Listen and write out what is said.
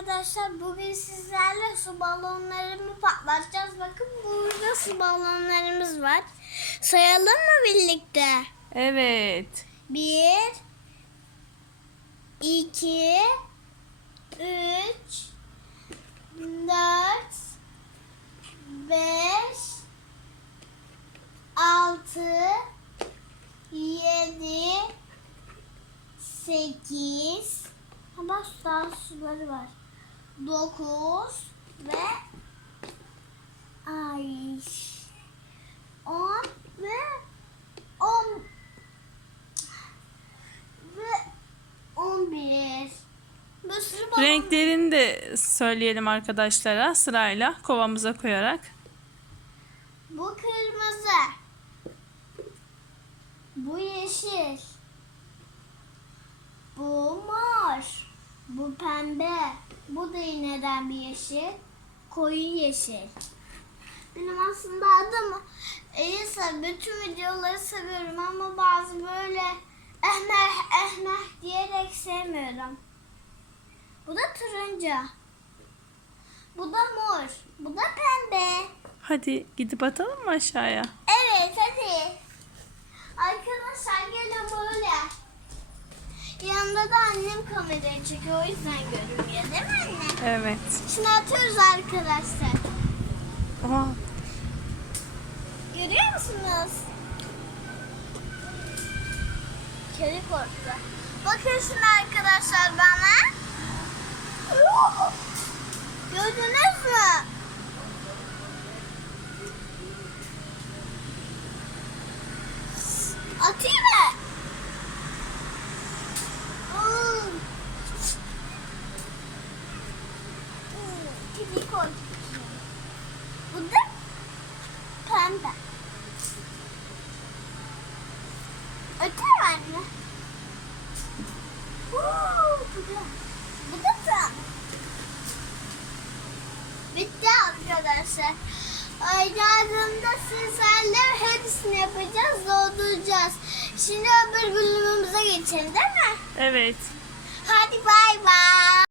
arkadaşlar bugün sizlerle su balonlarımı patlatacağız. Bakın burada su balonlarımız var. Sayalım mı birlikte? Evet. Bir, iki, üç, dört, beş, altı, yedi, sekiz, ama daha suları var. Dokuz ve ay on ve on ve on bir. Renklerini de söyleyelim arkadaşlara sırayla kovamıza koyarak. Bu kırmızı. Bu yeşil. Bu mor. Bu pembe. Bu da yineden bir yeşil. Koyu yeşil. Benim aslında adım Elisa. Bütün videoları seviyorum ama bazı böyle ehmeh ehmeh diyerek sevmiyorum. Bu da turuncu. Bu da mor. Bu da pembe. Hadi gidip atalım mı aşağıya? Evet hadi. Arkadaşlar gelin böyle. Yanında da annem kamerayı çekiyor o yüzden görünmüyor değil mi anne? Evet. Şimdi atıyoruz arkadaşlar. Aa, Görüyor musunuz? Kedi korktu. Bakın şimdi arkadaşlar bana. Gördünüz Korktu. Bu da pembe. Öte mi anne? Huu, bu da, bu da pembe. Bitti arkadaşlar. Ayrıca sizlerle hepsini yapacağız, dolduracağız. Şimdi öbür bölümümüze geçelim değil mi? evet. Hadi bay bay.